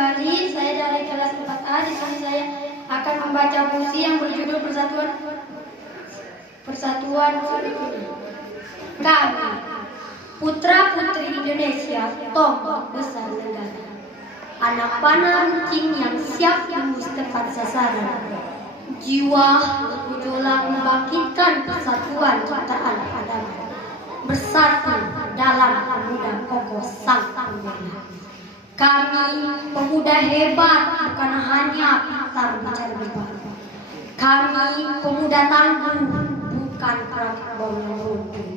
kembali. Saya dari kelas 4A. Di sini saya akan membaca puisi yang berjudul Persatuan Kami, putra putri Indonesia, tombak besar negara. Anak panah runcing yang siap tembus tepat sasaran. Jiwa bergejolak membangkitkan persatuan ciptaan Adam. Bersatu dalam pemuda kokoh sang pembela. Kami pemuda hebat, bukan hanya pintar bicara debat. Kami pemuda tangguh, bukan perampok yang runtuh.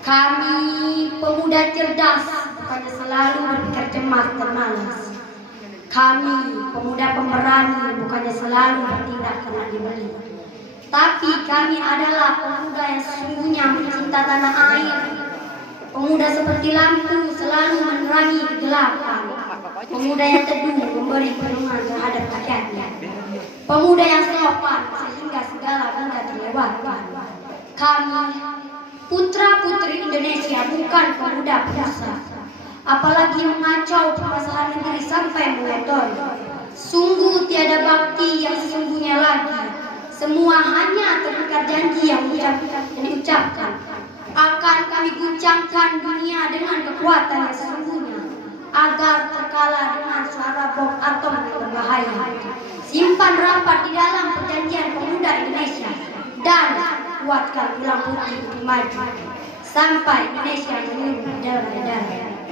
Kami pemuda cerdas, bukannya selalu berpikir cemas dan malas. Kami pemuda pemberani, bukannya selalu bertindak karena dibeli. Tapi kami adalah pemuda yang sesungguhnya mencinta tanah air. Pemuda seperti lampu selalu menerangi kegelapan. Pemuda yang teduh memberi pedoman terhadap rakyatnya. Pemuda yang sopan sehingga segala benda terlewatkan. Kami putra putri Indonesia, bukan pemuda perasa, apalagi mengacau permasalahan negeri sampai mengotori. Sungguh tiada bakti yang sesungguhnya lagi. Semua hanya terikat janji yang diucapkan. Akan kami guncangkan dunia dengan kekuatan yang sesungguhnya, agar terkalah dengan suara bom atom yang berbahaya. Simpan rapat di dalam perjanjian pemuda Indonesia dan kuatkan tulang putih untuk maju sampai Indonesia menyeluruh darah-darah.